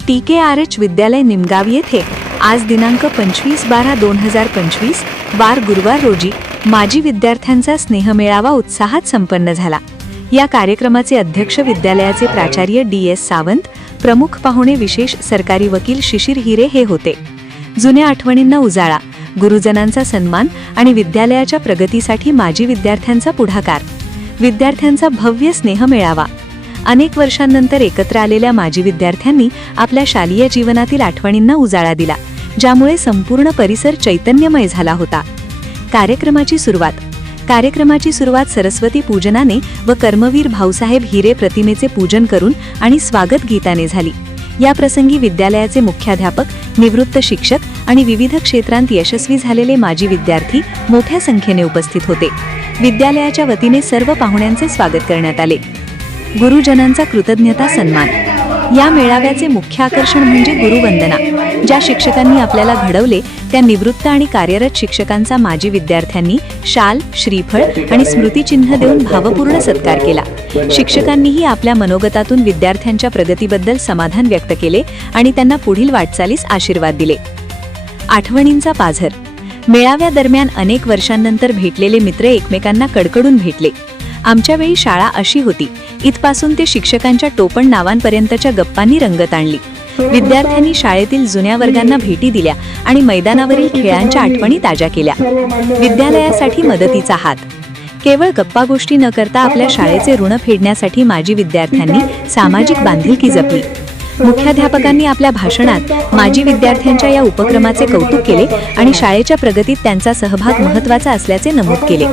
TKRH विद्यालय निमगाव येथे आज दिनांक 25/12/2025 वार गुरुवार रोजी माजी विद्यार्थ्यांचा स्नेहमेळावा उत्साहात संपन्न झाला। या कार्यक्रमाचे अध्यक्ष विद्यालयाचे प्राचार्य DS सावंत, प्रमुख पाहुणे विशेष सरकारी वकील शिशिर हिरे हे होते। जुन्या आठवणींना उजाळा, गुरुजनांचा सन्मान आणि विद्यालयाच्या प्रगतीसाठी माजी विद्यार्थ्यांचा पुढाकार, विद्यार्थ्यांचा भव्य स्नेहमेळावा। अनेक वर्षांनंतर एकत्र आलेल्या माजी विद्यार्थ्यांनी आपल्या शालेय जीवनातील आठवणींना उजाळा दिला, ज्यामुळे संपूर्ण परिसर चैतन्यमय झाला होता। कार्यक्रमाची सुरुवात सरस्वती पूजनाने व कर्मवीर भाऊसाहेब हिरे प्रतिमेचे पूजन करून आणि स्वागत गीताने झाली। या प्रसंगी विद्यालयाचे मुख्याध्यापक, निवृत्त शिक्षक आणि विविध क्षेत्रांत यशस्वी झालेले माजी विद्यार्थी मोठ्या संख्येने उपस्थित होते। विद्यालयाच्या वतीने सर्व पाहुण्यांचे स्वागत करण्यात आले। गुरुजनांचा कृतज्ञता सन्मान। या मेळाव्याचे मुख्य आकर्षण म्हणजे गुरुवंदना। ज्या शिक्षकांनी आपल्याला घडवले त्या निवृत्त आणि कार्यरत शिक्षकांचा माजी विद्यार्थ्यांनी शाल, श्रीफळ आणि स्मृतिचिन्ह देऊन भावपूर्ण सत्कार केला। शिक्षकांनीही आपल्या मनोगतातून विद्यार्थ्यांच्या प्रगतीबद्दल समाधान व्यक्त केले आणि त्यांना पुढील वाटचालीस आशीर्वाद दिले। आठवणींचा पाझर। मेळाव्यादरम्यान अनेक वर्षांनंतर भेटलेले मित्र एकमेकांना कडकडून भेटले। आमच्या वेळी शाळा अशी होती, इथपासून ते शिक्षकांच्या टोपण नावांपर्यंतच्या गप्पांनी रंगत आणली। विद्यार्थ्यांनी शाळेतील जुन्या वर्गांना भेटी दिल्या आणि मैदानावरील खेळांच्या आठवणी ताज्या केल्या। विद्यालयासाठी मदतीचा हात। केवळ गप्पा गोष्टी न करता आपल्या शाळेचे ऋण फेडण्यासाठी माजी विद्यार्थ्यांनी सामाजिक बांधिलकी जपली। मुख्याध्यापकांनी आपल्या भाषणात माजी विद्यार्थ्यांच्या या उपक्रमाचे कौतुक केले आणि शाळेच्या प्रगतीत त्यांचा सहभाग महत्त्वाचा असल्याचे नमूद केले।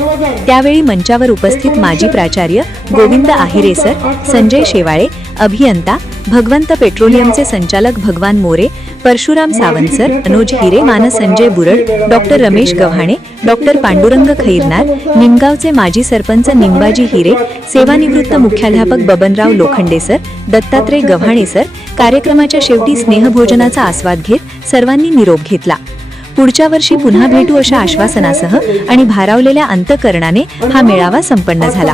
त्यावेळी मंचावर उपस्थित माजी प्राचार्य गोविंद आहिरे सर, संजय शेवाळे, अभियंता, भगवंत पेट्रोलियमचे संचालक भगवान मोरे, परशुराम सावंत सर, अनुज हिरे, मानस संजय बुरड, डॉक्टर रमेश गव्हाणे, डॉक्टर पांडुरंग खैरनार, निमगावचे माजी सरपंच निंबाजी हिरे, सेवानिवृत्त मुख्याध्यापक बबनराव लोखंडे सर, दत्तात्रय गव्हाणे सर। कार्यक्रमाच्या शेवटी स्नेहभोजनाचा आस्वाद घेत सर्वांनी निरोप घेतला। पुढच्या वर्षी पुन्हा भेटू अशा आश्वासनासह आणि भारावलेल्या अंतःकरणाने हा मेळावा संपन्न झाला।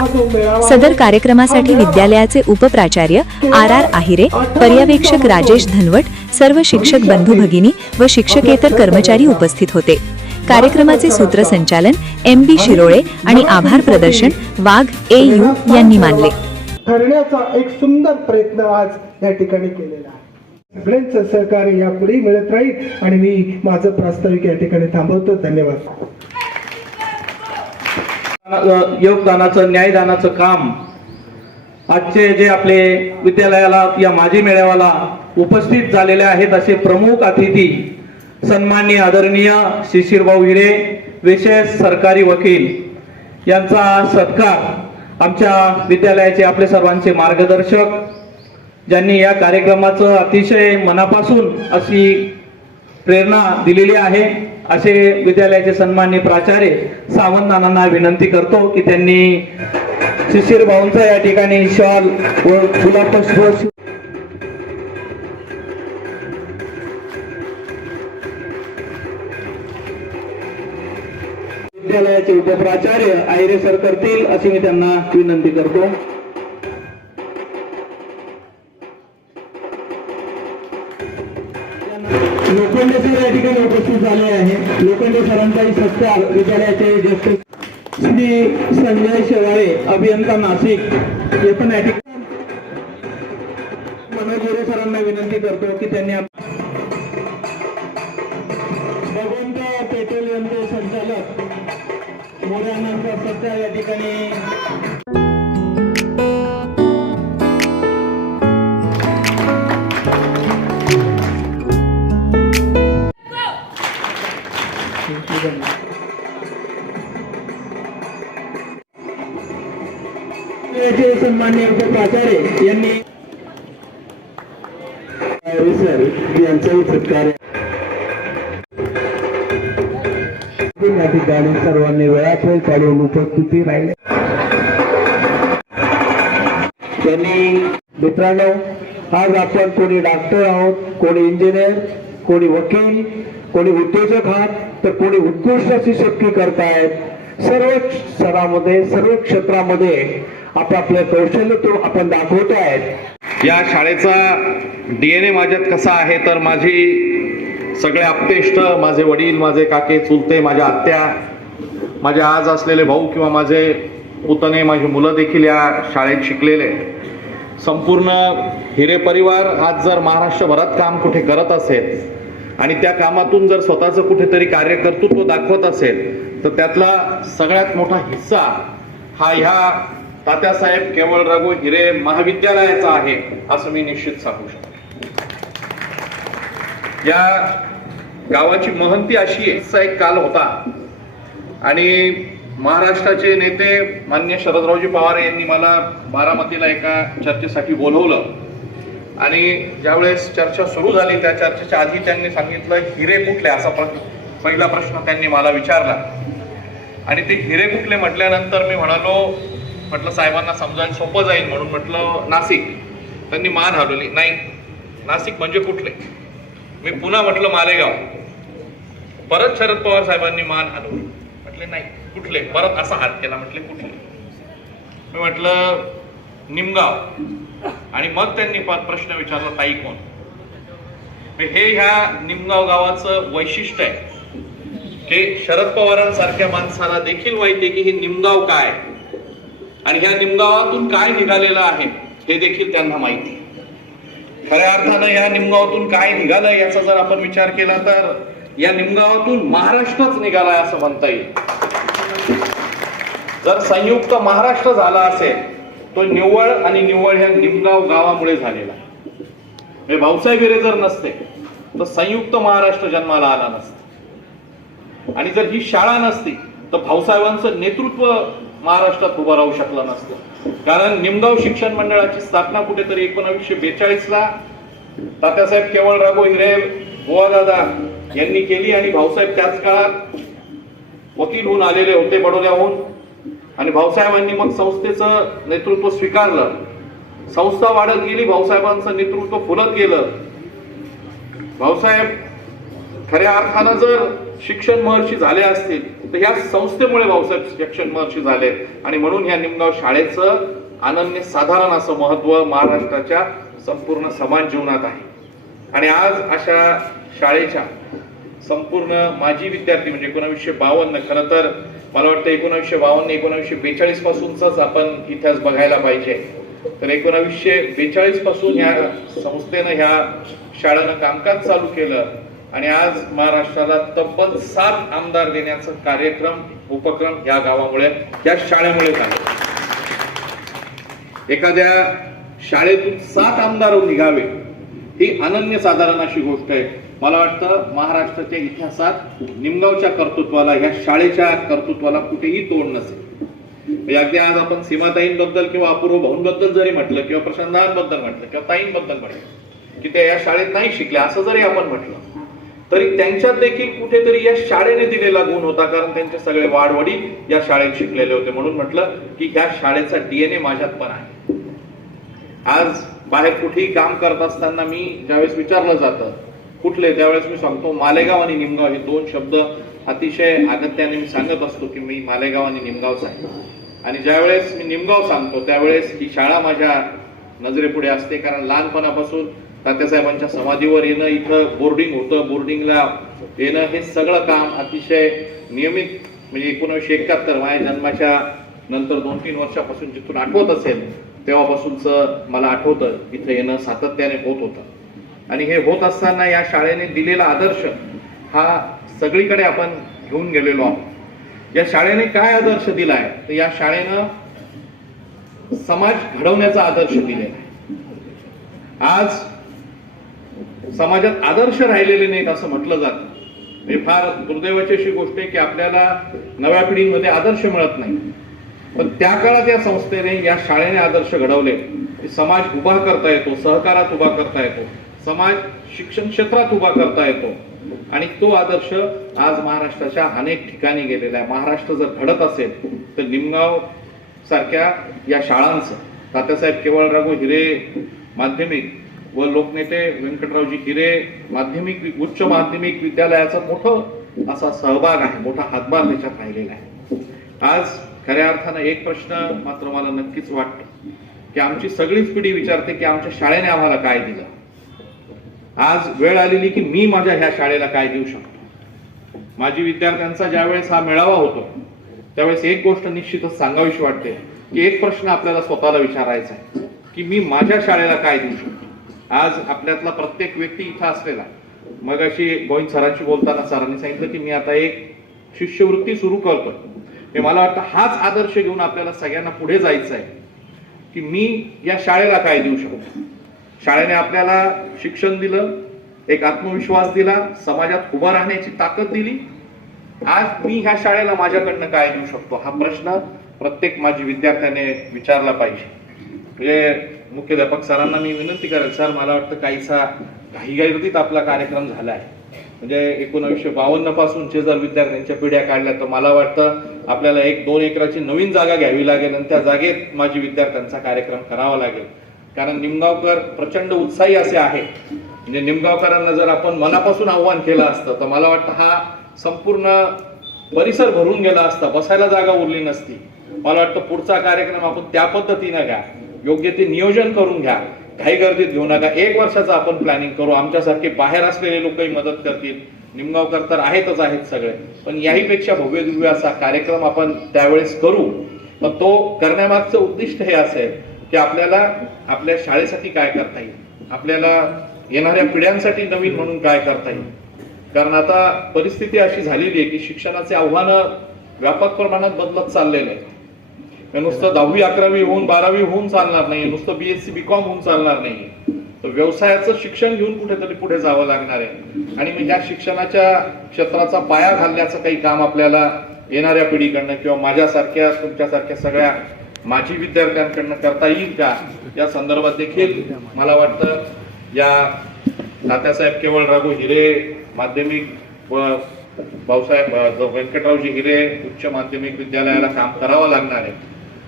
सदर कार्यक्रमासाठी विद्यालयाचे उपप्राचार्य RR आहिरे, पर्यवेक्षक राजेश धनवट, सर्व शिक्षक बंधू भगिनी व शिक्षकेतर कर्मचारी उपस्थित होते। कार्यक्रमाचे सूत्रसंचालन MB शिरोळे आणि आभार प्रदर्शन वाघ AU यांनी मानले। ठरण्याचा एक सुंदर प्रयत्न आज या ठिकाणी केलेला आहे। सगळ्यांचं सहकार्य यापुढे मिळत राहील आणि मी माझं प्रास्ताविक या ठिकाणी थांबवतो। धन्यवाद। योगदानाचं, न्यायदानाचं काम आजचे जे आपले विद्यालयाला या माजी मेळाव्याला उपस्थित झालेले आहेत असे प्रमुख अतिथी सन्माननीय आदरणीय शिशिरभाऊ हिरे, विशेष सरकारी वकील यांचा सत्कार आमच्या विद्यालयाचे आपले सर्वांचे मार्गदर्शक, ज्यांनी या कार्यक्रमाचं अतिशय मनापासून अशी प्रेरणा दिलेली आहे, असे विद्यालयाचे सन्माननीय प्राचार्य सावंत नानांना विनंती करतो की त्यांनी शिशिर भाऊंचा या ठिकाणी शॉल व गुलाबपुष्प विद्यालयाचे उपप्राचार्य आहिरे सर करतील अशी मी त्यांना विनंती करतो। लोखंडे सर या ठिकाणी उपस्थित झाले आहे। लोखंडे सरांचाही सत्कार विद्यालयाचे ज्येष्ठ श्री संजय शेवाळे, अभियंता, नाशिक हे पण या ठिकाणी मनोज हिरे सरांना विनंती करतो की त्यांनी भगवंत पेट्रोलियमचे संचालक मोरे यांचा सत्कार या ठिकाणी सन्माननीय उपप्राचार्य यांनी सर यांचाही सत्कार या ठिकाणी सर्वांनी वेळात वेळ काढून उपस्थिती राहिले। त्यांनी मित्रांनो, आज आपण कोणी डॉक्टर आहोत, कोणी इंजिनियर, कोणी वकील, कोणी उद्योजक आहात, तर कोणी उत्कृष्ट अशी शेतकी करतायत। सर्व स्तरामध्ये सर्व क्षेत्रामध्ये आपापलं कौशल्य तो आपण दाखवत आहेत. या शाळेचा DNA माझ्यात कसा आहे तर माझी सगळे आप्तेष्ट, माझे वडील, माझे काके, चुलते, माझ्या आत्या, माझे आज असलेले भाऊ किंवा माझे पुतणे, माझी मुलं देखील या शाळेत शिकलेले. संपूर्ण हिरे परिवार आज जर महाराष्ट्रभरात काम कुठे करत असेल आणि त्या कामातून जर स्वतःचं कुठेतरी कार्यकर्तृत्व दाखवत असेल तर त्यातला सगळ्यात मोठा हिस्सा हा ह्या तात्यासाहेब केवलराव हिरे महाविद्यालयाचा आहे असं मी निश्चित सांगू शकतो. या गावाची महंती अशी आहे. असा एक काल होता आणि महाराष्ट्राचे नेते माननीय शरदरावजी पवार यांनी मला बारामतीला एका चर्चेसाठी बोलवलं आणि ज्यावेळेस चर्चा सुरू झाली त्या चर्चेच्या आधी त्यांनी सांगितलं हिरे कुठले असा पहिला प्रश्न त्यांनी मला विचारला आणि ते हिरे कुठले म्हटल्यानंतर मी म्हटलं साहेबांना समजायला सोपं जाईल म्हणून म्हटलं नाशिक. त्यांनी मान हलवली. नाही, नाशिक म्हणजे कुठले? मी पुन्हा म्हटलं मालेगाव. परत शरद पवार साहेबांनी मान हलवली. म्हटले नाही कुठले? परत असा हात केला. म्हटले कुठले? मी म्हटलं निमगाव. आणि मग त्यांनी प्रश्न विचारला ताई कोण? हे ह्या निमगाव गावाचं वैशिष्ट्य आहे की शरद पवारांसारख्या माणसाला देखील माहिती आहे की हे निमगाव काय आणि ह्या निमगावातून काय निघालेलं आहे हे देखील त्यांना माहिती आहे. खऱ्या अर्थानं या निमगावातून काय निघालं याचा जर आपण विचार केला तर या निमगावातून महाराष्ट्रच निघालाय असं म्हणता येईल. जर संयुक्त महाराष्ट्र झाला असेल तो निव्वळ आणि निव्वळ ह्या निमगाव गावामुळे झालेला आहे. भाऊसाहेब हिरे जर नसते तर संयुक्त महाराष्ट्र जन्माला आला नसता आणि जर ही शाळा नसती तर भाऊसाहेबांचं नेतृत्व महाराष्ट्रात उभं राहू शकलं नसतं. कारण निमगाव शिक्षण मंडळाची स्थापना कुठेतरी 1942ला तात्यासाहेब केवलराव हिरे बुवादादा यांनी केली आणि भाऊसाहेब त्याच काळात वकील होऊन आलेले होते बडोद्याहून आणि भाऊसाहेबांनी मग संस्थेचं नेतृत्व स्वीकारलं. संस्था वाढत गेली, भाऊसाहेबांचं नेतृत्व फुलत गेलं. भाऊसाहेब खऱ्या अर्थानं जर शिक्षण महर्षी झाले असतील तर ह्या संस्थेमुळे भाऊसाहेब शिक्षण महर्षी झाले आणि म्हणून ह्या निमगाव शाळेचं अनन्य साधारण असं महत्व महाराष्ट्राच्या संपूर्ण समाज जीवनात आहे. आणि आज अशा शाळेच्या संपूर्ण माजी विद्यार्थी म्हणजे 1952 खरं तर मला वाटतं 1952-1942 पासूनच आपण इतिहास बघायला पाहिजे. तर 1942 पासून ह्या संस्थेनं ह्या शाळेनं कामकाज चालू केलं आणि आज महाराष्ट्राला तब्बल 7 आमदार देण्याचा उपक्रम या गावामुळे या शाळेमुळे झाले. एखाद्या शाळेतून 7 आमदार निघावे ही अनन्यसाधारण अशी गोष्ट आहे. मला वाटतं महाराष्ट्राच्या इतिहासात निमगावच्या कर्तृत्वाला ह्या शाळेच्या कर्तृत्वाला कुठेही तोड नसेल. अगदी आज आपण सीमाताईंबद्दल किंवा अपूर्व भाऊंबद्दल जरी म्हटलं किंवा प्रशांतदादांबद्दल म्हटलं किंवा ताईंबद्दल म्हटलं की ते या शाळेत नाही शिकले असं जरी आपण म्हटलं तरी त्यांच्यात देखील कुठेतरी या शाळेने दिलेला गुण होता. कारण त्यांचे सगळे वाडवडील या शाळेत शिकलेले होते. म्हणून म्हटलं की ह्या शाळेचा DNA माझ्यात पण आहे. आज बाहेर कुठेही काम करत असताना मी ज्यावेळेस विचारलं जातं कुठले त्यावेळेस मी सांगतो मालेगाव आणि निमगाव हे 2 शब्द अतिशय अगत्याने मी सांगत असतो की मी मालेगाव आणि निमगावचा आहे. आणि ज्यावेळेस मी निमगाव सांगतो त्यावेळेस ही शाळा माझ्या नजरेपुढे असते. कारण लहानपणापासून तात्यासाहेबांच्या समाधीवर येणं, इथं बोर्डिंग होतं, बोर्डिंगला येणं हे सगळं काम अतिशय नियमित म्हणजे 1971 माझ्या जन्माच्या नंतर 2-3 वर्षापासून जिथून आठवत असेल तेव्हापासूनच मला आठवतं इथं येणं सातत्याने होत होतं. आणि हे होत असताना या शाळेने दिलेला आदर्श हा सगळीकडे आपण घेऊन गेलेलो आहोत. या शाळेने काय आदर्श दिलाय तर या शाळेनं समाज घडवण्याचा आदर्श दिलेला आहे. आज समाजात आदर्श राहिलेले नाहीत असं म्हटलं जातं. हे फार दुर्दैवाची अशी गोष्ट आहे की आपल्याला नव्या पिढीमध्ये आदर्श मिळत नाही. पण त्या काळात या संस्थेने या शाळेने आदर्श घडवले की समाज उभा करता येतो, सहकारात उभा करता येतो, समाज शिक्षण क्षेत्रात उभा करता येतो. आणि तो आदर्श आज महाराष्ट्राच्या अनेक ठिकाणी गेलेला आहे. महाराष्ट्र जर घडत असेल तर निमगाव सारख्या या शाळांचं तात्यासाहेब केवलराव हिरे माध्यमिक व लोकनेते व्यंकटरावजी हिरे माध्यमिक उच्च माध्यमिक विद्यालयाचा मोठा असा सहभाग आहे, मोठा हातभार त्याच्यात राहिलेला आहे. आज खऱ्या अर्थानं एक प्रश्न मात्र मला नक्कीच वाटतो की आमची सगळीच पिढी विचारते की आमच्या शाळेने आम्हाला काय दिलं. आज वेळ आलेली की मी माझ्या ह्या शाळेला काय देऊ शकतो. माजी विद्यार्थ्यांचा ज्यावेळेस हा मेळावा होतो त्यावेळेस एक गोष्ट निश्चितच सांगावीशी वाटते की एक प्रश्न आपल्याला स्वतःला विचारायचा आहे की मी माझ्या शाळेला काय देऊ शकतो. आज आपल्यातला प्रत्येक व्यक्ती इथं असलेला, मगाशी गोविंद सरांशी बोलताना सरांनी सांगितलं की मी आता एक शिष्यवृत्ती सुरू करतो. हे मला वाटतं हाच आदर्श घेऊन आपल्याला सगळ्यांना पुढे जायचं आहे की मी या शाळेला काय देऊ शकतो. शाळेने आपल्याला शिक्षण दिलं, एक आत्मविश्वास दिला, समाजात उभं राहण्याची ताकद दिली. आज मी ह्या शाळेला माझ्याकडनं काय देऊ शकतो हा प्रश्न प्रत्येक माझी विद्यार्थ्याने विचारला पाहिजे. म्हणजे मुख्याध्यापक सरांना मी विनंती करेल, सर मला वाटतं काहीसा घाईघाईत आपला कार्यक्रम झाला आहे. म्हणजे 1952 पासूनचे जर विद्यार्थ्यांच्या पिढ्या काढल्या तर मला वाटतं आपल्याला 1-2 एकराची नवीन जागा घ्यावी लागेल आणि त्या जागेत माझी विद्यार्थ्यांचा कार्यक्रम करावा लागेल. कारण निमगावकर प्रचंड उत्साही असे आहे. म्हणजे निमगावकरांना जर आपण मनापासून आव्हान केलं असतं तर मला वाटतं हा संपूर्ण परिसर भरून गेला असता, बसायला जागा उरली नसती. मला वाटतं पुढचा कार्यक्रम आपण त्या पद्धतीनं घ्या, योग्य ते नियोजन करून घ्या, घाई गर्दीत घेऊ नका. 1 वर्षाचं आपण प्लॅनिंग करू. आमच्यासारखे बाहेर असलेले लोकही मदत करतील, निमगावकर तर आहेतच आहेत सगळे, पण याहीपेक्षा भव्य दिव्य असा कार्यक्रम आपण त्यावेळेस करू. तर तो करण्यामागचं उद्दिष्ट हे असेल की आपल्याला आपल्या शाळेसाठी काय करता येईल, आपल्याला येणाऱ्या पिढ्यांसाठी नवीन म्हणून काय करता येईल. कारण आता परिस्थिती अशी झालेली आहे की शिक्षणाचे आव्हानं व्यापक प्रमाणात बदलत चाललेले आहेत. नुसतं 10वी 11वी होऊन 12वी होऊन चालणार नाही, नुसतं BSc BCom होऊन चालणार नाही. तर व्यवसायाचं शिक्षण घेऊन कुठेतरी पुढे जावं लागणार आहे. आणि मग या शिक्षणाच्या क्षेत्राचा पाया घालण्याचं काही काम आपल्याला येणाऱ्या पिढीकडनं किंवा माझ्यासारख्या तुमच्यासारख्या सगळ्या माजी विद्यार्थ्यांकडनं करता येईल का या संदर्भात देखील मला वाटतं या तात्यासाहेब केवळराव हिरे माध्यमिक व भाऊसाहेब व्यंकटरावजी हिरे उच्च माध्यमिक विद्यालयाला काम करावं लागणार आहे.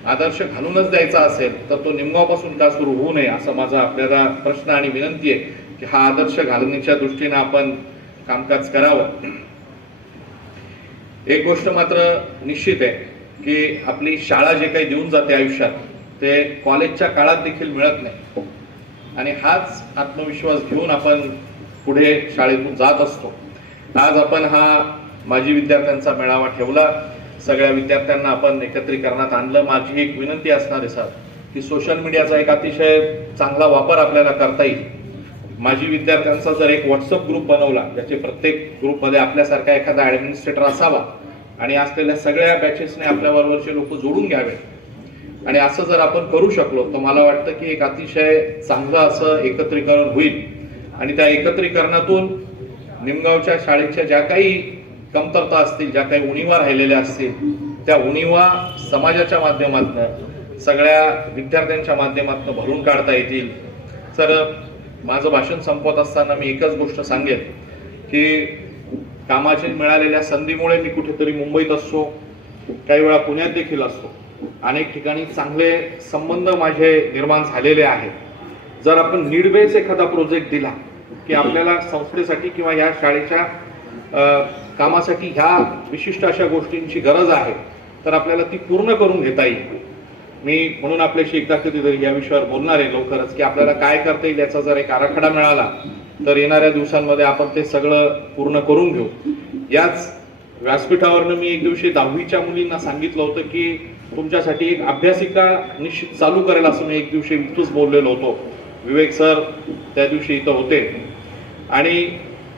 आदर्श घालूनच द्यायचा असेल तर तो निमगावपासून का सुरू होऊ नये असा माझा आपल्याला प्रश्न आणि विनंती आहे की हा आदर्श घालण्याच्या दृष्टीने आपण कामकाज करावं. एक गोष्ट मात्र निश्चित आहे की आपली शाळा जे काही देऊन जाते आयुष्यात ते कॉलेजच्या काळात देखील मिळत नाही. आणि हाच आत्मविश्वास घेऊन आपण पुढे शाळेतून जात असतो. आज आपण हा माजी विद्यार्थ्यांचा मेळावा ठेवला, सगळ्या विद्यार्थ्यांना आपण एकत्रीकरणात आणलं. माझी एक विनंती असणार आहे सर की सोशल मीडियाचा एक अतिशय चांगला वापर आपल्याला करता येईल. माजी विद्यार्थ्यांचा जर एक व्हॉट्सअप ग्रुप बनवला ज्याचे प्रत्येक ग्रुपमध्ये आपल्यासारखा एखादा ऍडमिनिस्ट्रेटर असावा आणि असलेल्या सगळ्या बॅचेसने आपल्याबरोबरचे लोक जोडून घ्यावे आणि असं जर आपण करू शकलो तर मला वाटतं की एक अतिशय चांगलं असं एकत्रीकरण होईल. आणि त्या एकत्रीकरणातून निमगावच्या शाळेच्या ज्या काही कमतरता असतील, ज्या काही उणीवा राहिलेल्या असतील त्या उणीवा समाजाच्या माध्यमातून सगळ्या विद्यार्थ्यांच्या माध्यमातून भरून काढता येतील. तर माझं भाषण संपवत असताना मी एकच गोष्ट सांगेन की कामाची मिळालेल्या संधीमुळे मी कुठेतरी मुंबईत असतो, काही वेळा पुण्यात देखील असतो, अनेक ठिकाणी चांगले संबंध माझे निर्माण झालेले आहेत. जर आपण नीडबेस एखादा प्रोजेक्ट दिला की आपल्याला संस्थेसाठी किंवा या शाळेच्या कामासाठी ह्या विशिष्ट अशा गोष्टींची गरज आहे तर आपल्याला ती पूर्ण करून घेता येईल. मी म्हणून आपल्याशी एकदा कधीतरी या विषयावर बोलणार आहे लवकरच की आपल्याला काय करता येईल याचा जर एक आराखडा मिळाला तर येणाऱ्या दिवसांमध्ये आपण ते सगळं पूर्ण करून घेऊ. याच व्यासपीठावरनं मी एक दिवशी 10वीच्या मुलींना सांगितलं होतं की तुमच्यासाठी एक अभ्यासिका निश्चित चालू करेल असं मी एक दिवशी इथंच बोललेलो होतो. विवेक सर त्या दिवशी इथं होते आणि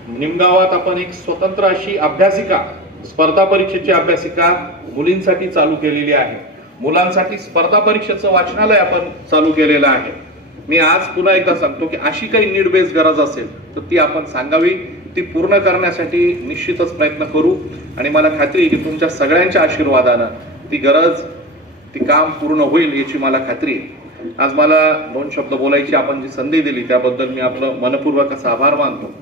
निमगावात आपण एक स्वतंत्र अशी अभ्यासिका, स्पर्धा परीक्षेची अभ्यासिका मुलींसाठी चालू केलेली आहे. मुलांसाठी स्पर्धा परीक्षेचं वाचनालय आपण चालू केलेलं आहे. मी आज पुन्हा एकदा सांगतो की अशी काही नीड बेस्ड गरज असेल तर ती आपण सांगावी, ती पूर्ण करण्यासाठी निश्चितच प्रयत्न करू. आणि मला खात्री आहे की तुमच्या सगळ्यांच्या आशीर्वादानं ती गरज, ती काम पूर्ण होईल याची मला खात्री आहे. आज मला 2 शब्द बोलायची आपण जी संधी दिली त्याबद्दल मी आपलं मनपूर्वक असा आभार मानतो.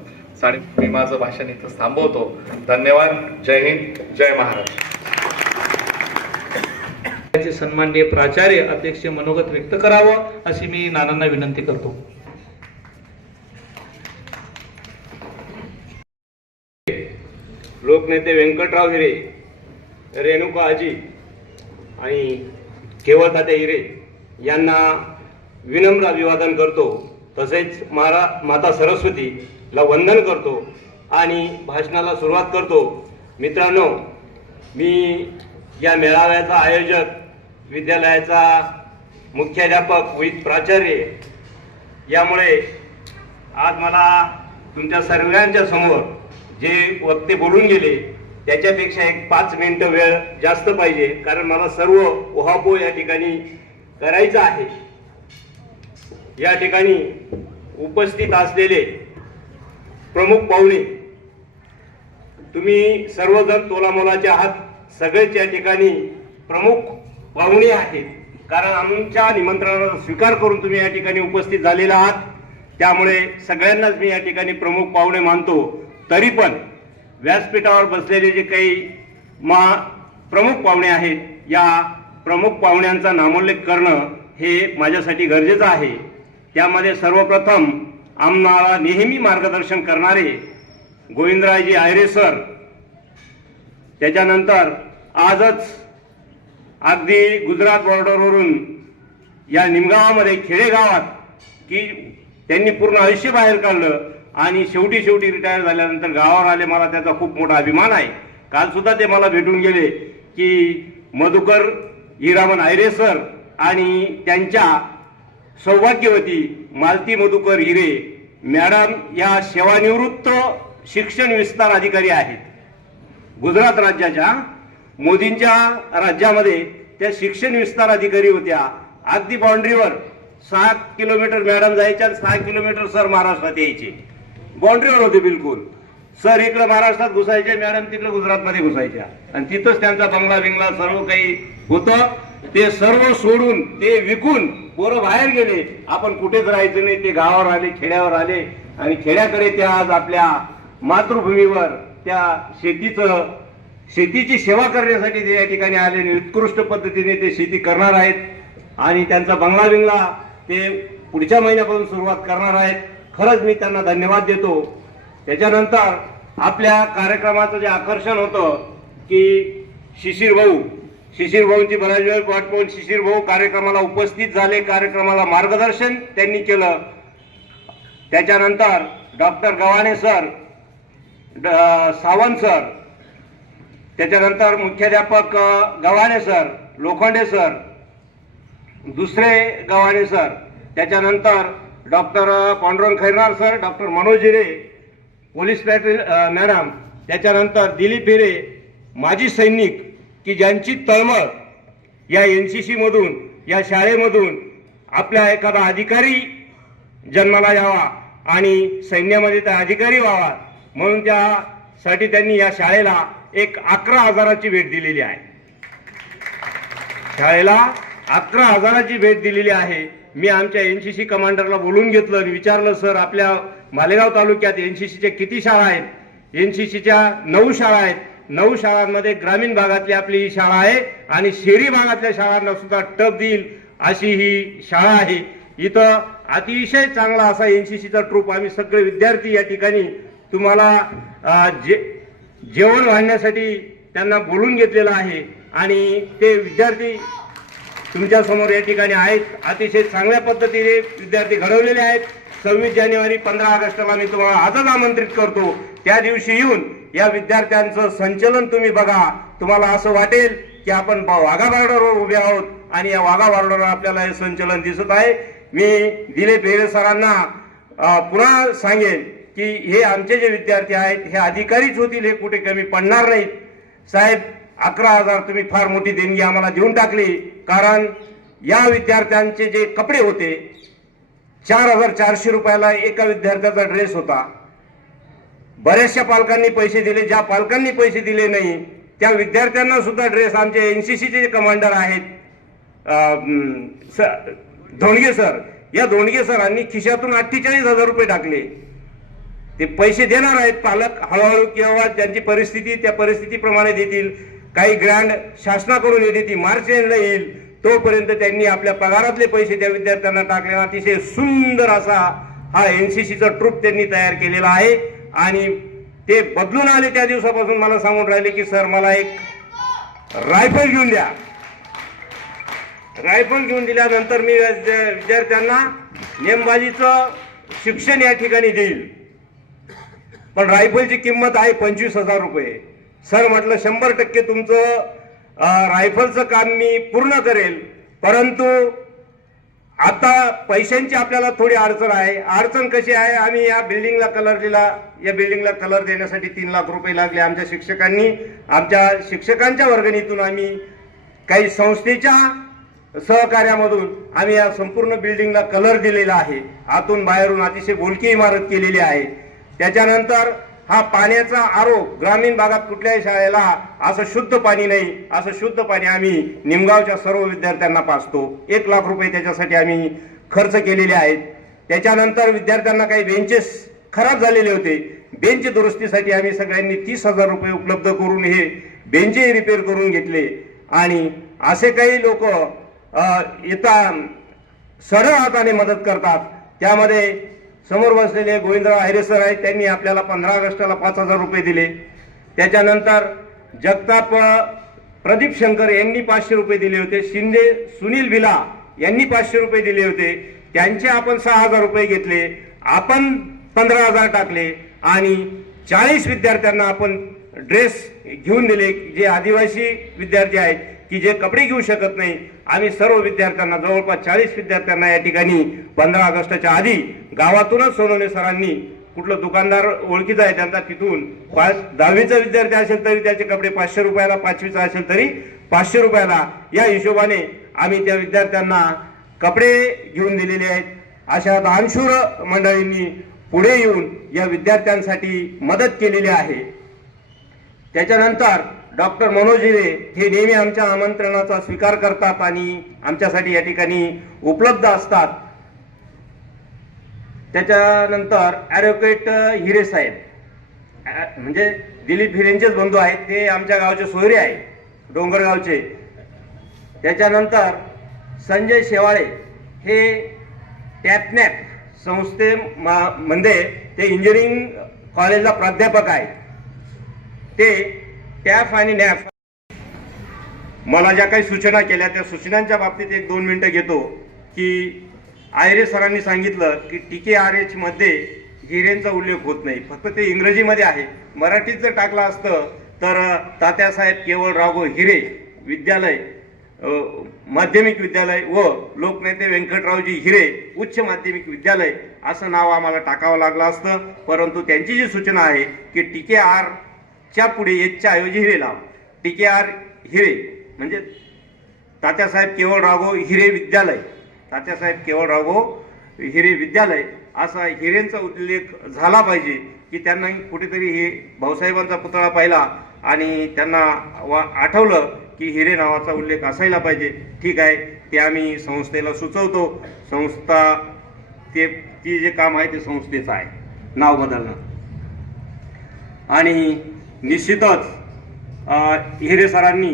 मी माझं भाषण इथं थांबवतो. धन्यवाद. जय हिंद, जय महाराष्ट्र. सन्माननीय प्राचार्य अध्यक्ष मनोगत व्यक्त करावं अशी मी नानांना विनंती करतो. लोकनेते व्यंकटराव हिरे, रेणुका आजी आणि केवळ तात्या हिरे यांना विनम्र अभिवादन करतो. तसेच माता सरस्वतीला वंदन करतो आणि भाषणाला सुरुवात करतो. मित्रांनो, मी या मेळाव्याचा आयोजक, विद्यालयाचा मुख्याध्यापक विथ प्राचार्य, यामुळे आज मला तुमच्या सर्वांच्या समोर जे वक्ते बोलून गेले त्याच्यापेक्षा एक 5 मिनिटं वेळ जास्त पाहिजे, कारण मला सर्व उहापोह या ठिकाणी करायचं आहे. या ठिकाणी उपस्थित असलेले प्रमुख पाहुणे, तुम्ही सर्वजण तोलामोलाचे आहात. सगळेच या ठिकाणी प्रमुख पाहुणे आहेत, कारण आमच्या निमंत्रणाचा स्वीकार करून तुम्ही या ठिकाणी उपस्थित झालेला आहात. त्यामुळे सगळ्यांनाच मी या ठिकाणी प्रमुख पाहुणे मानतो. तरी पण व्यासपीठावर बसलेले जे काही प्रमुख पाहुणे आहेत, या प्रमुख पाहुण्यांचा नामोल्लेख करणं हे माझ्यासाठी गरजेचं आहे. त्यामध्ये सर्वप्रथम आम्हाला नेहमी मार्गदर्शन करणारे गोविंदरावजी आयरे सर, त्याच्यानंतर आजच अगदी गुजरात बॉर्डरवरून या निमगावामध्ये खेडेगावात की त्यांनी पूर्ण आयुष्य बाहेर काढलं आणि शेवटी रिटायर झाल्यानंतर गावावर आले. मला त्याचा खूप मोठा अभिमान आहे. काल सुद्धा ते मला भेटून गेले की मधुकर हिरामन आयरे सर आणि त्यांच्या सौभाग्यवती मालती मधुकर हिरे मॅडम या सेवानिवृत्त शिक्षण विस्तार अधिकारी आहेत. गुजरात राज्याच्या मोदींच्या राज्यामध्ये त्या शिक्षण विस्तार अधिकारी होत्या. अगदी बाउंड्रीवर 7 किलोमीटर मॅडम जायच्या, 6 किलोमीटर सर महाराष्ट्रात यायचे. बाउंड्रीवर होते बिलकुल. सर इकडे महाराष्ट्रात घुसायचे, मॅडम तिकडे गुजरातमध्ये घुसायच्या आणि तिथंच त्यांचा बंगला बिंगला सर्व काही होतं. ते सर्व सोडून, ते विकून पोरं बाहेर गेले. आपण कुठेच राहायचं नाही. ते गावावर आले, खेड्यावर आले आणि खेड्याकडे ते आज आपल्या मातृभूमीवर त्या शेतीची सेवा करण्यासाठी ते या ठिकाणी आले. उत्कृष्ट पद्धतीने ते शेती करणार आहेत आणि त्यांचा बंगला बिंगला ते पुढच्या महिन्यापासून सुरुवात करणार आहेत. खरंच मी त्यांना धन्यवाद देतो. त्याच्यानंतर आपल्या कार्यक्रमाचं जे आकर्षण होतं की शिशिर भाऊंची बऱ्याच वेळ वाट पाहून शिशिर भाऊ कार्यक्रमाला उपस्थित झाले. कार्यक्रमाला मार्गदर्शन त्यांनी केलं. त्याच्यानंतर doctor Gavhane sir, Sawant sir, त्याच्यानंतर मुख्याध्यापक गव्हाणे सर, लोखंडे सर, दुसरे गव्हाणे सर, त्याच्यानंतर doctor Pandurang Khairnar sir, doctor Manoj Hire, police Patil madam, त्याच्यानंतर दिलीप हिरे, माजी सैनिक की ज्यांची तळमळ या NCC मधून, या शाळेमधून आपला एखादा अधिकारी जन्माला यावा आणि सैन्यामध्ये त्या अधिकारी व्हावा म्हणून त्यासाठी त्यांनी या शाळेला एक 11,000ची भेट दिलेली आहे. शाळेला 11,000ची भेट दिलेली आहे. मी आमच्या NCC कमांडरला बोलून घेतलं आणि विचारलं, सर आपल्या मालेगाव तालुक्यात NCCच्या किती शाळा आहेत? NCCच्या 9 शाळा आहेत. 9 शाळांमध्ये ग्रामीण भागातली आपली ही शाळा आहे आणि शहरी भागातल्या शाळांना सुद्धा टप देईल अशी ही शाळा आहे. इथं अतिशय चांगला असा NCCचा ट्रूप, आम्ही सगळे विद्यार्थी या ठिकाणी तुम्हाला जेवण वाढण्यासाठी त्यांना बोलून घेतलेलं आहे आणि ते विद्यार्थी तुमच्या समोर या ठिकाणी आहेत. अतिशय चांगल्या पद्धतीने विद्यार्थी घडवलेले आहेत. 26 जानेवारी 15 ऑगस्टला मी तुम्हाला आजच आमंत्रित करतो. त्या दिवशी येऊन या विद्यार्थ्यांचं संचलन तुम्ही बघा. तुम्हाला असं वाटेल की आपण वाघा बॉर्डरवर उभे आहोत आणि या वाघा बॉर्डरवर आपल्याला हे संचलन दिसत आहे. मी दिलीप हिरे सरांना पुन्हा सांगेन की हे आमचे जे विद्यार्थी आहेत हे अधिकारीच होतील, हे कुठे कमी पडणार नाहीत. साहेब 11,000 तुम्ही फार मोठी देणगी आम्हाला देऊन टाकली, कारण या विद्यार्थ्यांचे जे कपडे होते 4,400 रुपयाला एका विद्यार्थ्याचा ड्रेस होता. बऱ्याचशा पालकांनी पैसे दिले. ज्या पालकांनी पैसे दिले नाही त्या विद्यार्थ्यांना सुद्धा ड्रेस आमचे NCCचे जे कमांडर आहेत धोंडगे सर, या धोंडगे सरांनी खिशातून 48,000 रुपये टाकले. ते पैसे देणार आहेत पालक हळूहळू, किंवा त्यांची परिस्थिती त्या परिस्थितीप्रमाणे देतील. काही ग्रँड शासनाकडून येते ती मार्च एंडला येईल. तोपर्यंत त्यांनी आपल्या पगारातले पैसे त्या विद्यार्थ्यांना टाकले. अतिशय सुंदर असा हा NCCचा ट्रूप त्यांनी तयार केलेला आहे आणि ते बदलून आले त्या दिवसापासून मला सांगून राहिले की सर मला एक रायफल घेऊन द्या. रायफल घेऊन दिल्यानंतर मी विद्यार्थ्यांना नेमबाजीचं शिक्षण या ठिकाणी देईल, पण रायफलची किंमत आहे 25,000 रुपये. सर म्हटलं 100% तुमचं रायफलचं काम मी पूर्ण करेल, परंतु आता पैशांची आपल्याला थोडी अडचण आहे. अडचण कशी आहे, आम्ही या बिल्डिंगला कलर दिला, या बिल्डिंगला कलर देण्यासाठी 3 लाख रुपये लागले आमच्या शिक्षकांनी. आमच्या शिक्षकांच्या वर्गणीतून आम्ही काही संस्थेच्या सहकार्यामधून आम्ही या संपूर्ण बिल्डिंगला कलर दिलेला आहे. आतून बाहेरून अतिशय बोलकी इमारत केलेली आहे. त्याच्यानंतर हा पाण्याचा आरो ग्रामीण भागात कुठल्याही शाळेला असं शुद्ध पाणी नाही, असं शुद्ध पाणी आम्ही निमगावच्या सर्व विद्यार्थ्यांना पाजतो. 1 लाख रुपये त्याच्यासाठी आम्ही खर्च केलेले आहेत. त्याच्यानंतर विद्यार्थ्यांना काही बेंचेस खराब झालेले होते, बेंच दुरुस्तीसाठी आम्ही सगळ्यांनी 30,000 रुपये उपलब्ध करून हे बेंचही रिपेअर करून घेतले. आणि असे काही लोक सरळ हाताने मदत करतात. त्यामध्ये समोर बसलेले गोविंदराव आहिरे सर आहेत, त्यांनी आपल्याला 15 ऑगस्टला 5,000 रुपये दिले. त्याच्यानंतर जगताप प्रदीप शंकर यांनी 500 रुपये दिले होते. शिंदे सुनील भिला यांनी 500 रुपये दिले होते. त्यांचे आपण 6,000 रुपये घेतले, आपण 15,000 टाकले आणि 40 विद्यार्थ्यांना आपण ड्रेस घेऊन दिले. जे आदिवासी विद्यार्थी आहेत की जे कपडे घेऊ शकत नाही, आम्ही सर्व विद्यार्थ्यांना जवळपास 40 विद्यार्थ्यांना या ठिकाणी 15 ऑगस्टच्या आधी गावातूनच सोनवणे सरांनी, कुठलं दुकानदार ओळखीचा आहे त्यांचा, तिथून 10वीचा विद्यार्थी असेल तरी त्याचे कपडे 500 रुपयाला, 5वीचा असेल तरी 500 रुपयाला, या हिशोबाने आम्ही त्या विद्यार्थ्यांना कपडे घेऊन दिलेले आहेत. अशा दानशूर मंडळींनी पुढे येऊन या विद्यार्थ्यांसाठी मदत केलेली आहे. त्याच्यानंतर डॉक्टर मनोज हिरे हे नेहमी आमच्या आमंत्रणाचा स्वीकार करतात आणि आमच्यासाठी या ठिकाणी उपलब्ध असतात. त्याच्यानंतर ॲडव्होकेट हिरे साहेब, म्हणजे दिलीप हिरेंचेच बंधू आहेत, ते आमच्या गावचे सोयरे आहेत, डोंगरगावचे. त्याच्यानंतर संजय शेवाळे हे टॅपनॅप संस्थेमध्ये ते इंजिनिअरिंग कॉलेजला प्राध्यापक आहेत. ते टॅप आणि नॅप मला ज्या काही सूचना केल्या त्या सूचनांच्या बाबतीत 1-2 मिनिटं घेतो. की आयरे सरांनी सांगितलं की TKRH मध्ये हिरेंचा उल्लेख होत नाही, फक्त ते इंग्रजीमध्ये आहे. मराठीत जर टाकलं असतं तर तात्यासाहेब केवळराव हिरे विद्यालय, माध्यमिक विद्यालय व लोकनेते व्यंकटरावजी हिरे उच्च माध्यमिक विद्यालय असं नाव आम्हाला टाकावं लागलं असतं. परंतु त्यांची जी सूचना आहे की TKR च्या पुढे एचच्या ऐवजी हिरे लाव, TKR हिरे म्हणजे तात्यासाहेब केवळराव हिरे विद्यालय, तात्यासाहेब केवळराव हिरे विद्यालय असा हिरेंचा उल्लेख झाला पाहिजे. की त्यांना कुठेतरी हे भाऊसाहेबांचा पुतळा पाहिला आणि त्यांना आठवलं की हिरे नावाचा उल्लेख असायला पाहिजे. ठीक आहे, ते आम्ही संस्थेला सुचवतो. संस्था ती जे काम आहे ते संस्थेचं आहे, नाव बदलणं. आणि निश्चितच हिरे सरांनी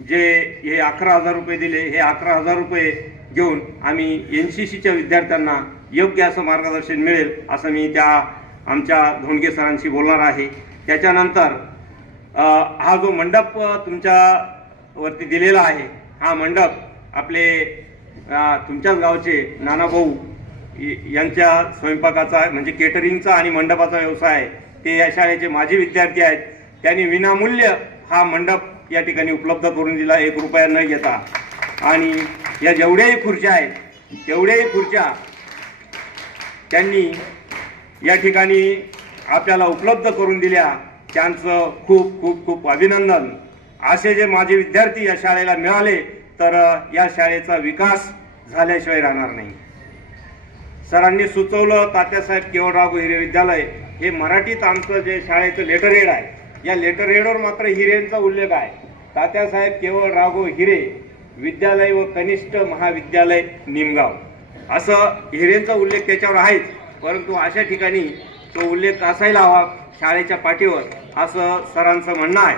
जे हे 11,000 रुपये दिले, हे 11,000 रुपये घेऊन आम्ही NCCच्या विद्यार्थ्यांना योग्य असं मार्गदर्शन मिळेल असं मी त्या आमच्या धोंडगे सरांशी बोलणार आहे. त्याच्यानंतर हा जो मंडप तुमच्या वरती दिलेला आहे, हा मंडप आपले तुमच्याच गावचे नानाभाऊ यांच्या स्वयंपाकाचा म्हणजे केटरिंगचा आणि मंडपाचा व्यवसाय आहे. ते या शाळेचे माजी विद्यार्थी आहेत. त्यांनी विनामूल्य हा मंडप या ठिकाणी उपलब्ध करून दिला, 1 रुपया न घेता. आणि या जेवढ्याही खुर्च्या आहेत तेवढ्याही खुर्च्या त्यांनी या ठिकाणी आपल्याला उपलब्ध करून दिल्या. त्यांचं खूप खूप खूप अभिनंदन. असे जे माझे विद्यार्थी या शाळेला मिळाले तर या शाळेचा विकास झाल्याशिवाय राहणार नाही. सरांनी सुचवलं तात्यासाहेब केवळराव हिरे विद्यालय हे मराठीत आमचं जे शाळेचं लेटर हेड आहे, या लेटर हेडवर मात्र हिरेंचा उल्लेख आहे. तात्यासाहेब केवळराव हिरे विद्यालय व कनिष्ठ महाविद्यालय निमगाव असं हिरेंचा उल्लेख त्याच्यावर आहेच. परंतु अशा ठिकाणी तो उल्लेख असायला हवा शाळेच्या पाठीवर असं सरांचं म्हणणं आहे.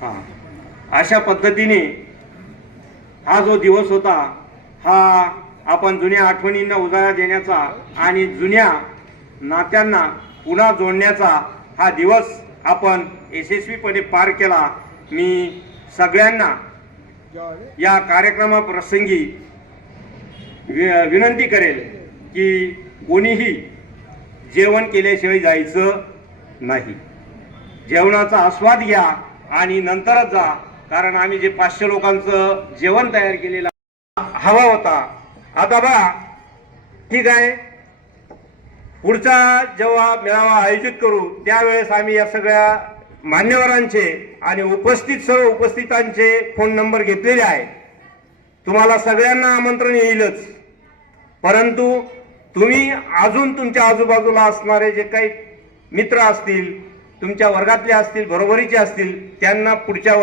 हां, अशा पद्धतीने हा जो दिवस होता हा आपण जुन्या आठवणींना उजाळा देण्याचा आणि जुन्या नात्यांना पुन्हा जोडण्याचा हा दिवस आपण यशस्वीपणे पार केला. मी सगळ्यांना या कार्यक्रमाप्रसंगी विनंती करेल की कोणीही जेवण केल्याशिवाय जायचं नाही. जेवणाचा आस्वाद घ्या आणि नंतरच जा, कारण आम्ही जे 500 लोकांचं जेवण तयार केलेलं हवा होता. आता बघा, ठीक आहे, पुढचा जेव्हा मेळावा आयोजित करू त्यावेळेस आम्ही या सगळ्या मान्यवरांचे आणि सर्व उपस्थितांचे फोन नंबर घेतलेले आहेत. तुम्हाला सगळ्यांना आमंत्रण येईलच, परंतु तुम्ही अजून तुमच्या आजूबाजूला असणारे जे काही मित्र असतील, तुमच्या वर्गातले असतील, बरोबरीचे असतील, त्यांना पुढच्या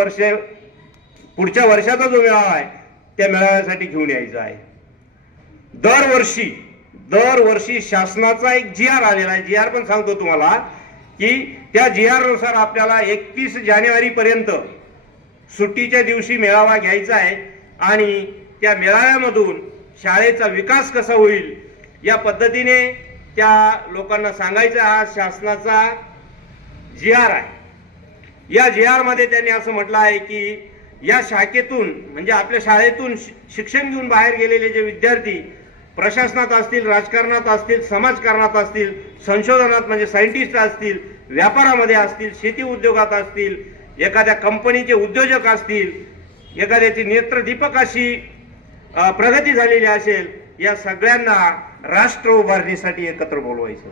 वर्षाचा जो मेळावा आहे त्या मेळाव्यासाठी घेऊन यायचं आहे. दरवर्षी शासनाचा एक GR आलेला आहे. GR पण सांगतो तुम्हाला की त्या GR नुसार आपल्याला 31 जानेवारी पर्यंत सुट्टीच्या दिवशी मेळावा घ्यायचा आहे आणि त्या मेळाव्यामधून शाळेचा विकास कसा होईल या पद्धतीने त्या लोकांना सांगायचं. हा शासनाचा GR आहे. या GR मध्ये त्यांनी असं म्हटलं आहे की या शाखेतून म्हणजे आपल्या शाळेतून शिक्षण घेऊन बाहेर गेलेले जे विद्यार्थी प्रशासनात असतील, राजकारणात असतील, समाजकारणात असतील, संशोधनात म्हणजे सायंटिस्ट असतील, व्यापारामध्ये असतील, शेती उद्योगात असतील, एखाद्या कंपनीचे उद्योजक असतील, एखाद्याची नेत्रदीपक अशी प्रगती झालेली असेल, या सगळ्यांना राष्ट्र उभारणीसाठी एकत्र बोलवायचं.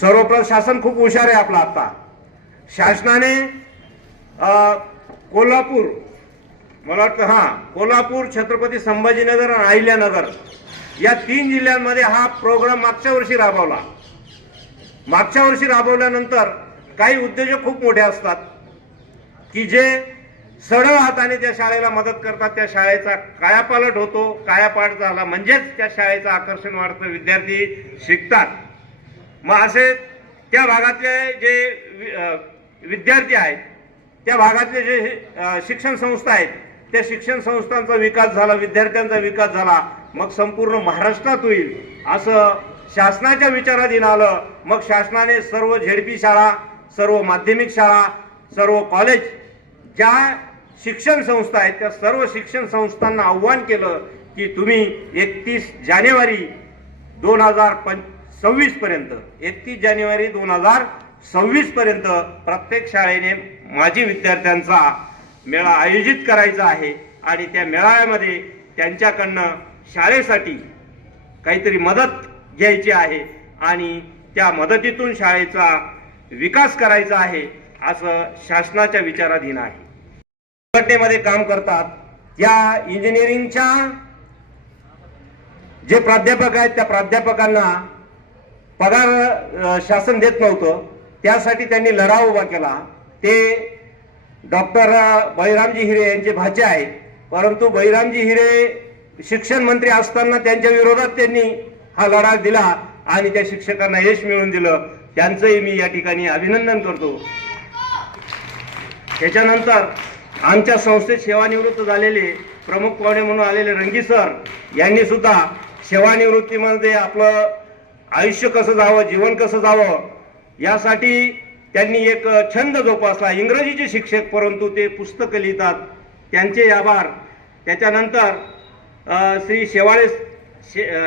सर्वप्रथम शासन खूप हुशार आहे आपला. आता शासनाने कोल्हापूर, मला वाटतं कोल्हापूर, छत्रपती संभाजीनगर आणि अहिल्यानगर या 3 जिल्ह्यांमध्ये हा प्रोग्राम मागच्या वर्षी राबवला. मागच्या वर्षी राबवल्यानंतर काही उद्योजक खूप मोठे असतात की जे सरळ हाताने त्या शाळेला मदत करतात. त्या शाळेचा कायापालट होतो. कायापालट झाला म्हणजेच त्या शाळेचं आकर्षण वाढतं, विद्यार्थी शिकतात. मग असे त्या भागातले जे विद्यार्थी आहेत, त्या भागातले जे शिक्षण संस्था आहेत, त्या शिक्षण संस्थांचा विकास झाला, विद्यार्थ्यांचा विकास झाला, मग संपूर्ण महाराष्ट्रात होईल असं शासनाच्या विचाराधीन आलं. मग शासनाने सर्व ZP शाळा, सर्व माध्यमिक शाळा, सर्व कॉलेज, ज्या शिक्षण संस्था आहेत त्या सर्व शिक्षण संस्थांना आव्हान केलं की तुम्ही 31 जानेवारी 2026 पर्यंत 31 जानेवारी 2026 पर्यंत प्रत्येक शाळेने माजी विद्यार्थ्यांचा मेळा आयोजित करायचा आहे आणि त्या मेळाव्यामध्ये त्यांच्याकडनं शाळेसाठी काहीतरी मदत घ्यायची आहे आणि त्या मदतीतून शाळेचा विकास करायचा आहे असं शासनाच्या विचाराधीन आहे. संघटनेमध्ये काम करतात त्या इंजिनिअरिंगच्या जे प्राध्यापक आहेत त्या प्राध्यापकांना पगार शासन देत नव्हतं. त्यासाठी त्यांनी लढा उभा केला. ते डॉक्टर बळीरामजी हिरे यांचे भाचे आहेत, परंतु बळीरामजी हिरे शिक्षण मंत्री असताना त्यांच्या विरोधात त्यांनी हा लढा दिला आणि त्या शिक्षकांना यश मिळवून दिलं. त्यांचंही मी या ठिकाणी अभिनंदन करतो. त्याच्यानंतर आमच्या संस्थेत सेवानिवृत्त झालेले प्रमुख पाहुणे म्हणून आलेले रंगी सर यांनी सुद्धा सेवानिवृत्तीमध्ये आपलं आयुष्य कसं जावं, जीवन कसं जावं यासाठी त्यांनी एक छंद जोपासला. इंग्रजीचे शिक्षक, परंतु ते पुस्तकं लिहितात, त्यांचे आभार. त्याच्यानंतर श्री शेवाळे,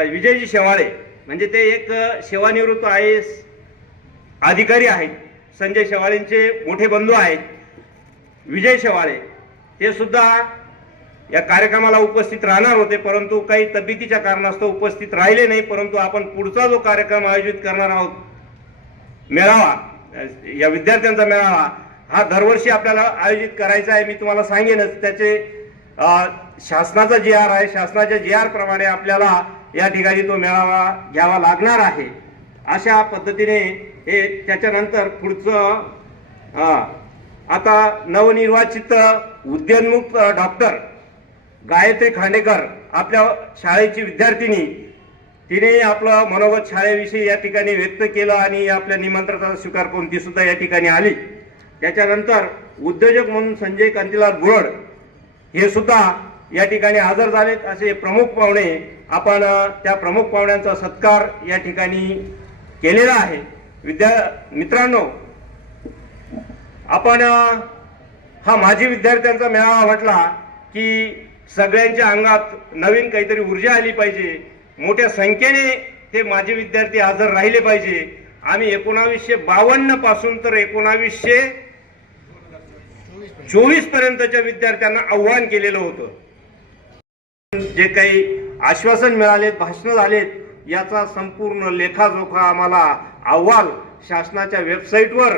विजयजी शेवाळे म्हणजे ते एक सेवानिवृत्त IAS अधिकारी आहेत. संजय शेवाळेंचे मोठे बंधू आहेत विजय शेवाळे. ते सुद्धा या कार्यक्रमाला उपस्थित राहणार होते, परंतु काही तब्येतीच्या कारणास्तव उपस्थित राहिले नाही. परंतु आपण पुढचा जो कार्यक्रम आयोजित करणार आहोत, मेळावा, या विद्यार्थ्यांचा मेळावा, हा दरवर्षी आपल्याला आयोजित करायचा आहे. मी तुम्हाला सांगेनच, त्याचे शासनाचा GR आहे. शासनाच्या GR प्रमाणे आपल्याला या ठिकाणी तो मेळावा घ्यावा लागणार आहे. अशा पद्धतीने हे त्याच्यानंतर पुढचं आता नवनिर्वाचित उद्योन्मुख डॉक्टर गायत्री खांडेकर, आपल्या शाळेची विद्यार्थिनी, तिने आपलं मनोगत शाळेविषयी या ठिकाणी व्यक्त केलं आणि आपल्या निमंत्रणाचा स्वीकार करून ती सुद्धा या ठिकाणी आली. त्याच्यानंतर उद्योजक म्हणून संजय कांतीलाल बुरड हे सुद्धा या ठिकाणी हजर झालेत. असे प्रमुख पाहुणे, आपण त्या प्रमुख पाहुण्यांचा सत्कार या ठिकाणी केलेला आहे. मित्रांनो, आपण हा माजी विद्यार्थ्यांचा मेळावा म्हटला की सगळ्यांच्या अंगात नवीन काहीतरी ऊर्जा आली पाहिजे. मोठ्या संख्येने ते माजी विद्यार्थी हजर राहिले पाहिजे. आम्ही 1952 पासून तर 1924 पर्यंतच्या विद्यार्थ्यांना आव्हान केलेलं होतं. जे काही आश्वासन मिळालेत, भाषणं झालेत, याचा संपूर्ण लेखाजोखा आम्हाला अहवाल शासनाच्या वेबसाईटवर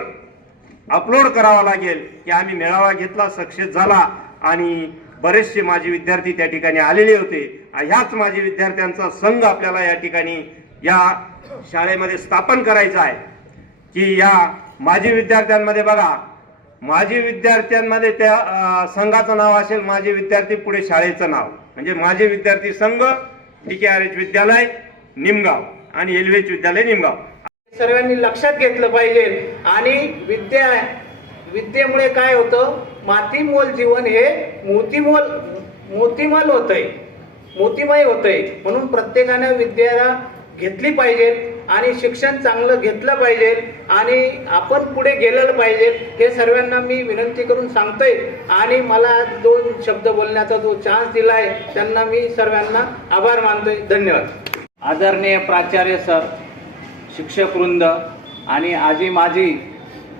अपलोड करावा लागेल की आम्ही मेळावा घेतला, सक्सेस झाला आणि बरेचसे माजी विद्यार्थी त्या ठिकाणी आलेले होते. ह्याच माजी विद्यार्थ्यांचा संघ आपल्याला या ठिकाणी या शाळेमध्ये स्थापन करायचा आहे की या माजी विद्यार्थ्यांमध्ये बघा, माजी विद्यार्थ्यांमध्ये त्या संघाचं नाव असेल माजी विद्यार्थी पुढे शाळेचं नाव म्हणजे माजी विद्यार्थी संघ DKRH विद्यालय निमगाव आणि LVH विद्यालय निमगाव. सर्वांनी लक्षात घेतलं पाहिजे. आणि विद्येमुळे काय होतं, मातीमोल जीवन हे मोतीमय होतंय. म्हणून प्रत्येकाने विद्या घेतली पाहिजे आणि शिक्षण चांगलं घेतलं पाहिजे आणि आपण पुढे गेलेलं पाहिजे हे सर्वांना मी विनंती करून सांगतोय. आणि मला 2 शब्द बोलण्याचा जो चान्स दिलाय त्यांना मी सर्वांना आभार मानतोय. धन्यवाद. आदरणीय प्राचार्य सर, शिक्षकवृंद आणि आजी माजी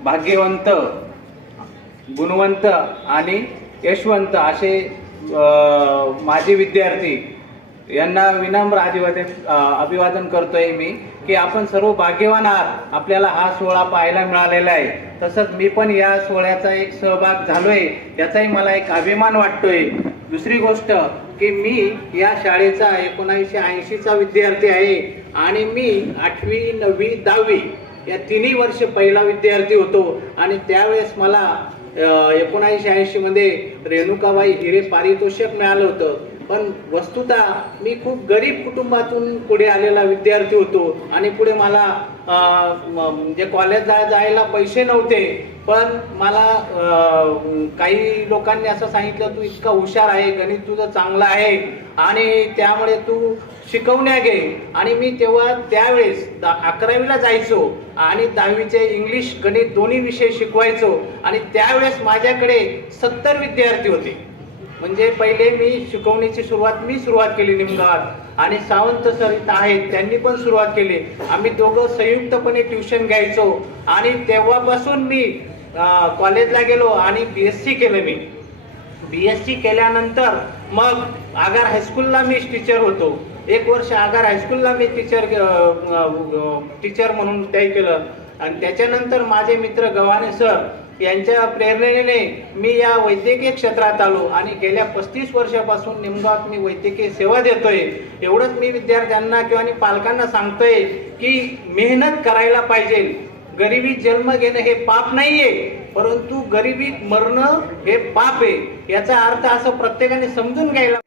भाग्यवंत, गुणवंत आणि यशवंत असे माजी विद्यार्थी यांना विनम्र अभिवादन करतोय मी की आपण सर्व भाग्यवान आहात. आपल्याला हा सोहळा पाहायला मिळालेला आहे. तसंच मी पण या सोहळ्याचा एक सहभाग झालोय, याचाही मला एक अभिमान वाटतोय. दुसरी गोष्ट की मी या शाळेचा 1980चा विद्यार्थी आहे आणि मी 8वी 9वी 10वी या 3 वर्ष पहिला विद्यार्थी होतो. आणि त्यावेळेस मला 1980 मध्ये रेणुकाबाई हिरे पारितोषिक मिळालं होतं. पण वस्तुतः मी खूप गरीब कुटुंबातून पुढे आलेला विद्यार्थी होतो आणि पुढे मला म्हणजे कॉलेजला जायला पैसे नव्हते. पण मला काही लोकांनी असं सांगितलं, तू इतका हुशार आहे, गणित तुझं चांगलं आहे आणि त्यामुळे तू शिकवण्या घे. आणि मी त्यावेळेस 11वीला जायचो आणि 10वीचे इंग्लिश गणित दोन्ही विषय शिकवायचो. आणि त्यावेळेस माझ्याकडे 70 विद्यार्थी होते. म्हणजे पहिले मी शिकवणीची सुरुवात केली निमगावात आणि सावंत सर इथं आहेत, त्यांनी पण सुरुवात केली. आम्ही दोघं संयुक्तपणे ट्युशन घ्यायचो आणि तेव्हापासून मी कॉलेजला गेलो आणि BSc केलं. मी BSc केल्यानंतर मग आगार हायस्कूलला मी टीचर होतो. 1 वर्ष आगार हायस्कूलला मी टीचर म्हणून ते केलं. आणि त्याच्यानंतर माझे मित्र गव्हाणे सर यांच्या प्रेरणेने मी या वैद्यकीय क्षेत्रात आलो आणि गेल्या 35 वर्षापासून निमगावात मी वैद्यकीय सेवा देतोय. एवढंच मी विद्यार्थ्यांना किंवा पालकांना सांगतोय की मेहनत करायला पाहिजे. गरिबीत जन्म घेणं हे पाप नाहीये, परंतु गरिबीत मरणं हे पाप आहे. याचा अर्थ असं प्रत्येकाने समजून घ्यायला